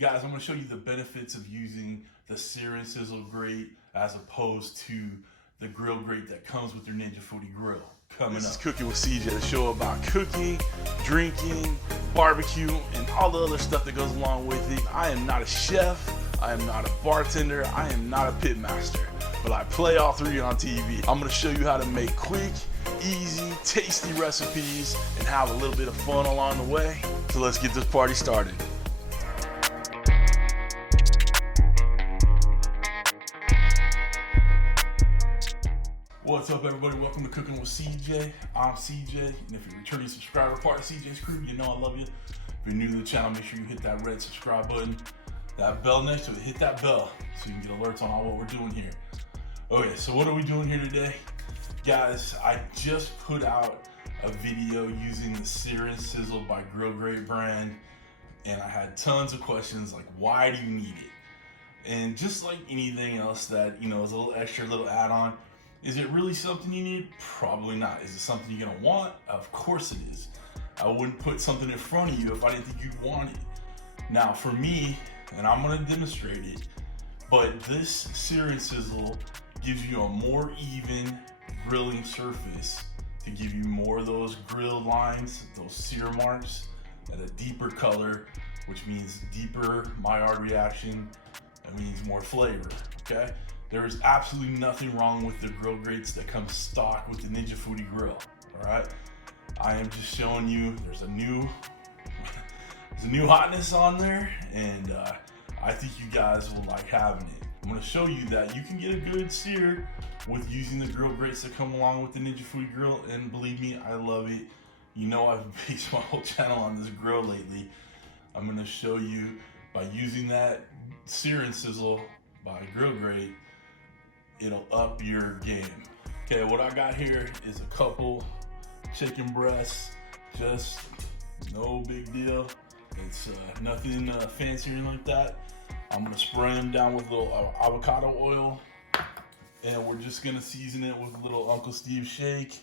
Guys, I'm going to show you the benefits of using the Sear N Sizzle grate as opposed to the grill grate that comes with your Ninja Foodi Grill. Coming up. This is Cooking with CJ, the show about cooking, drinking, barbecue, and all the other stuff that goes along with it. I am not a chef, I am not a bartender, I am not a pit master, but I play all three on TV. I'm going to show you how to make quick, easy, tasty recipes and have a little bit of fun along the way. So let's get this party started. What's up, everybody? Welcome to Cooking with CJ. I'm CJ, and if you're a returning subscriber, part of CJ's crew, you know I love you. If you're new to the channel, make sure you hit that red subscribe button, that bell next to it, hit that bell so you can get alerts on all what we're doing here. Okay, so what are we doing here today? Guys, I just put out a video using the Sear N Sizzle by GrillGrates brand, and I had tons of questions like, why do you need it? And just like anything else that, you know, is a little extra, little add-on, is it really something you need? Probably not. Is it something you're gonna want? Of course it is. I wouldn't put something in front of you if I didn't think you'd want it. Now for me, and I'm gonna demonstrate it, but this Sear N Sizzle gives you a more even grilling surface to give you more of those grill lines, those sear marks at a deeper color, which means deeper Maillard reaction. That means more flavor, okay? There is absolutely nothing wrong with the grill grates that come stock with the Ninja Foodi Grill, all right? I am just showing you there's a new hotness on there, and I think you guys will like having it. I'm gonna show you that you can get a good sear with using the grill grates that come along with the Ninja Foodi Grill, and believe me, I love it. You know I've based my whole channel on this grill lately. I'm gonna show you by using that Sear N Sizzle by GrillGrates, it'll up your game. Okay, what I got here is a couple chicken breasts, just no big deal. It's nothing fancy or anything like that. I'm gonna spray them down with a little avocado oil, and we're just gonna season it with a little Uncle Steve shake,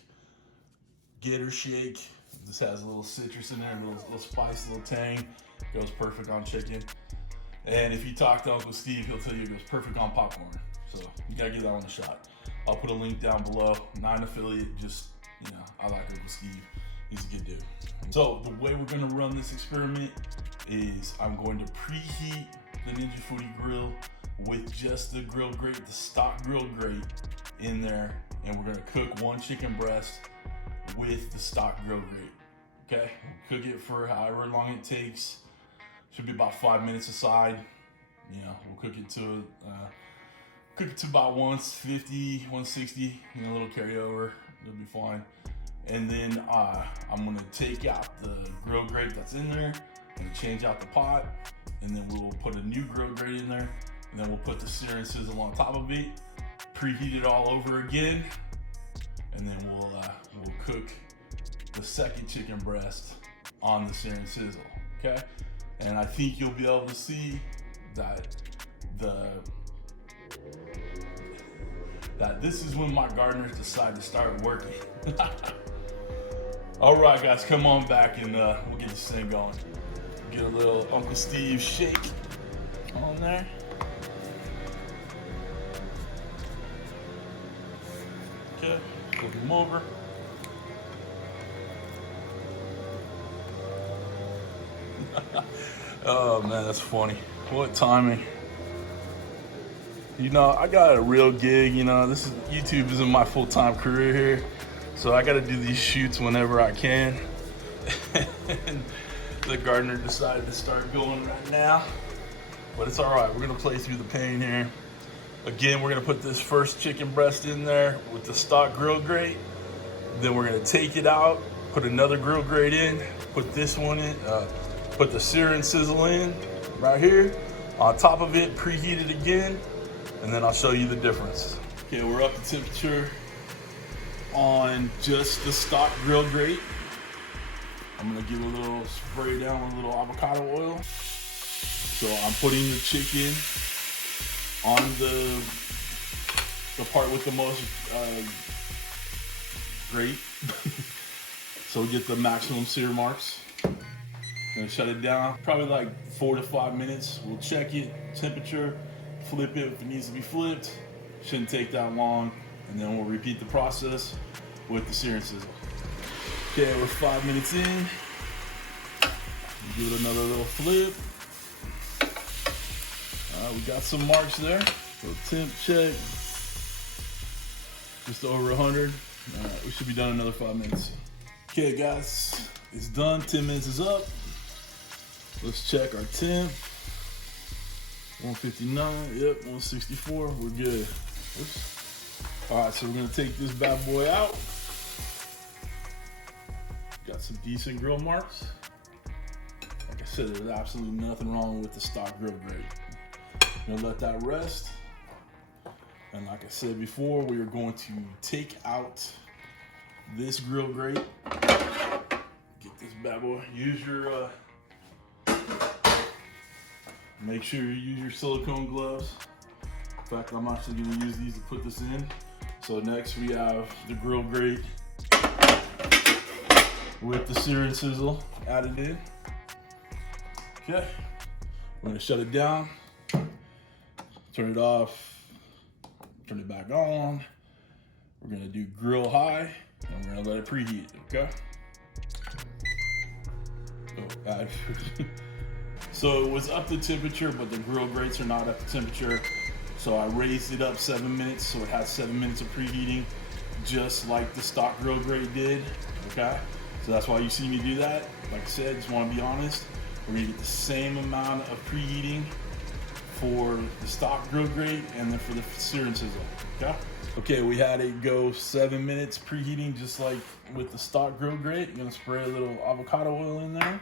Gator shake. This has a little citrus in there, a little spice, a little tang. Goes perfect on chicken. And if you talk to Uncle Steve, he'll tell you it goes perfect on popcorn. So you gotta give that one a shot. I'll put a link down below. Not an affiliate, just, you know, I like Uncle Steve. He's a good dude. So the way we're gonna run this experiment is I'm going to preheat the Ninja Foodi Grill with just the grill grate, the stock grill grate in there, and we're gonna cook one chicken breast with the stock grill grate. Okay, we'll cook it for however long it takes. Should be about 5 minutes aside. You know, we'll cook it to about 150, 160, you know, a little carryover, it'll be fine. And then I'm gonna take out the grill grate that's in there and change out the pot, and then we'll put a new grill grate in there, and then we'll put the Sear N Sizzle on top of it, preheat it all over again, and then we'll cook the second chicken breast on the Sear N Sizzle, okay? And I think you'll be able to see that this is when my gardeners decide to start working. All right, guys, come on back and we'll get this thing going. Get a little Uncle Steve shake on there. Okay, flip him over. Oh man, that's funny. What timing. You know, I got a real gig, you know, YouTube isn't my full-time career here, so I gotta do these shoots whenever I can. And the gardener decided to start going right now, but it's all right, we're gonna play through the pain here. Again, we're gonna put this first chicken breast in there with the stock grill grate, then we're gonna take it out, put another grill grate in, put this one in, put the Sear N Sizzle in right here, on top of it, preheat it again, and then I'll show you the difference. Okay, we're up to temperature on just the stock grill grate. I'm gonna give a little spray down with a little avocado oil. So I'm putting the chicken on the part with the most grate. So we get the maximum sear marks. Gonna shut it down, probably like 4 to 5 minutes. We'll check it, temperature, flip it if it needs to be flipped. Shouldn't take that long, and then we'll repeat the process with the Sear N Sizzle. Okay, we're 5 minutes in. Give it another little flip. We got some marks there. So temp check, just over 100. We should be done in another 5 minutes. Okay guys, it's done, 10 minutes is up. Let's check our temp. 159, yep, 164, we're good. Oops. All right, so we're gonna take this bad boy out. Got some decent grill marks. Like I said, there's absolutely nothing wrong with the stock grill grate. I'm gonna let that rest. And like I said before, we are going to take out this grill grate. Get this bad boy. Use your, make sure you use your silicone gloves. In fact, I'm actually gonna use these to put this in. So next we have the grill grate with the Sear N Sizzle added in. Okay, we're gonna shut it down, turn it off, turn it back on. We're gonna do grill high, and we're gonna let it preheat, okay? So it was up to temperature, but the grill grates are not up to temperature. So I raised it up 7 minutes, so it has 7 minutes of preheating, just like the stock grill grate did, okay? So that's why you see me do that. Like I said, just wanna be honest. We're gonna get the same amount of preheating for the stock grill grate and then for the Sear N Sizzle, okay? Okay, we had it go 7 minutes preheating, just like with the stock grill grate. I'm gonna spray a little avocado oil in there.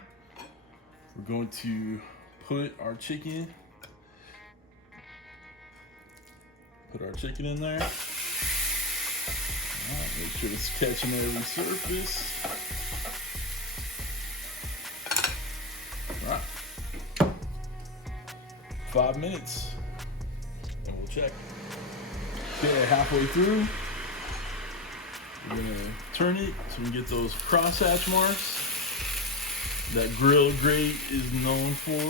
We're going to put our chicken. Put our chicken in there. All right, make sure it's catching every surface. All right. 5 minutes, and we'll check. Okay, halfway through, we're gonna turn it so we can get those crosshatch marks that grill grate is known for.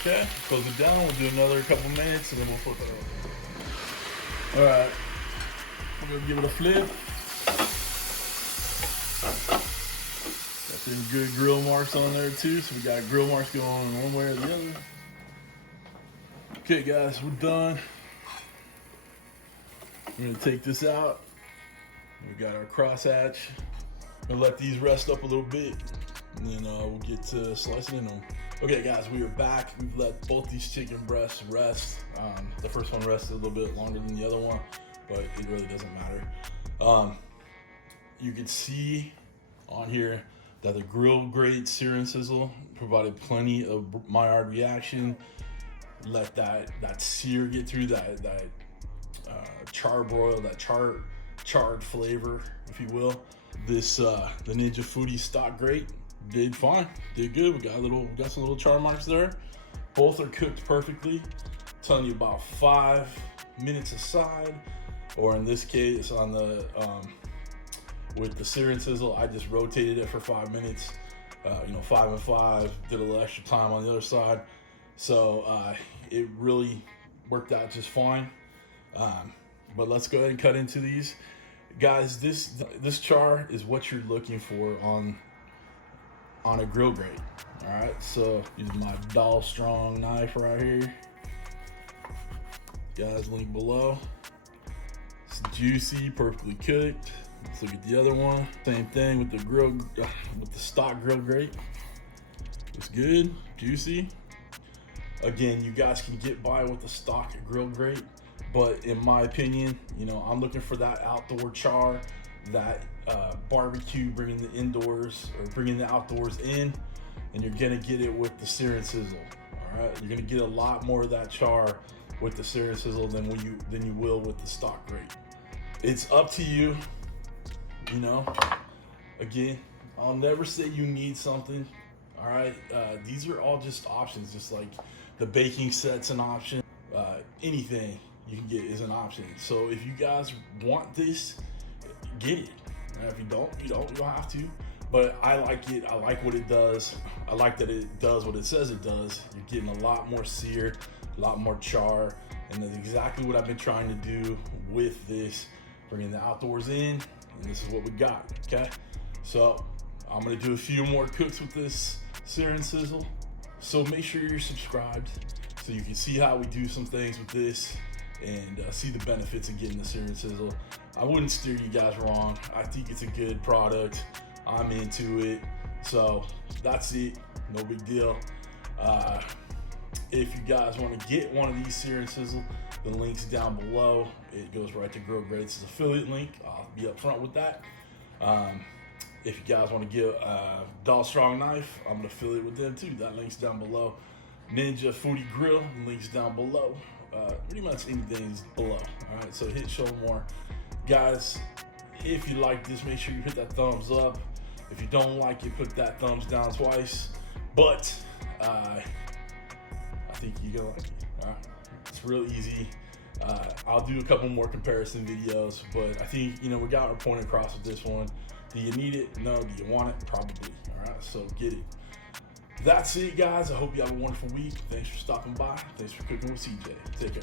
Okay, close it down. We'll do another couple minutes and then we'll flip it over. All right, we're gonna give it a flip. Got some good grill marks on there too, so we got grill marks going one way or the other. Okay guys, we're done. We're gonna take this out. We got our crosshatch. Gonna let these rest up a little bit, and then we'll get to slicing in them. Okay guys, we are back. We've let both these chicken breasts rest. The first one rested a little bit longer than the other one, but it really doesn't matter. You can see on here that the GrillGrates Sear N Sizzle provided plenty of Maillard reaction. Let that sear get through, that charbroil, that charred flavor, if you will. This the Ninja Foodi stock grate did fine, did good. We got some little char marks there. Both are cooked perfectly. I'm telling you, about 5 minutes aside, or in this case on the with the Sear N Sizzle, I just rotated it for 5 minutes. 5 and 5, did a little extra time on the other side. So it really worked out just fine. But let's go ahead and cut into these. Guys, this char is what you're looking for on a grill grate. All right, so use my Doll Strong knife right here. Guys, link below. It's juicy, perfectly cooked. Let's look at the other one. Same thing with the stock grill grate. It's good, juicy. Again, you guys can get by with the stock grill grate, but in my opinion, I'm looking for that outdoor char, that barbecue, bringing the indoors or bringing the outdoors in, and you're gonna get it with the Sear N Sizzle. All right, you're gonna get a lot more of that char with the Sear N Sizzle than you will with the stock grate. It's up to you. Again, I'll never say you need something. All right, these are all just options. Just like the baking set's an option. Anything you can get is an option. So if you guys want this, get it. If you don't, you don't have to. But I like it. I like what it does. I like that it does what it says it does. You're getting a lot more sear, a lot more char, and that's exactly what I've been trying to do with this, bringing the outdoors in, and this is what we got, okay? So I'm gonna do a few more cooks with this Sear N Sizzle. So make sure you're subscribed so you can see how we do some things with this and see the benefits of getting the Sear N Sizzle. I wouldn't steer you guys wrong. I think it's a good product. I'm into it. So that's it, no big deal. If you guys want to get one of these Sear N Sizzle, the link's down below. It goes right to GrillGrates' affiliate link. I'll be up front with that. If you guys want to get a Doll Strong knife, I'm an affiliate with them too. That link's down below. Ninja Foodi Grill, link's down below. Pretty much anything's below. All right, so hit show more. Guys, if you like this, make sure you hit that thumbs up. If you don't like it, put that thumbs down twice. But I think you're gonna like it. All right, it's real easy. I'll do a couple more comparison videos, but I think, you know, we got our point across with this one. Do you need it? No. Do you want it? Probably. All right, so get it. That's it, guys. I hope you have a wonderful week. Thanks for stopping by. Thanks for cooking with CJ. Take care.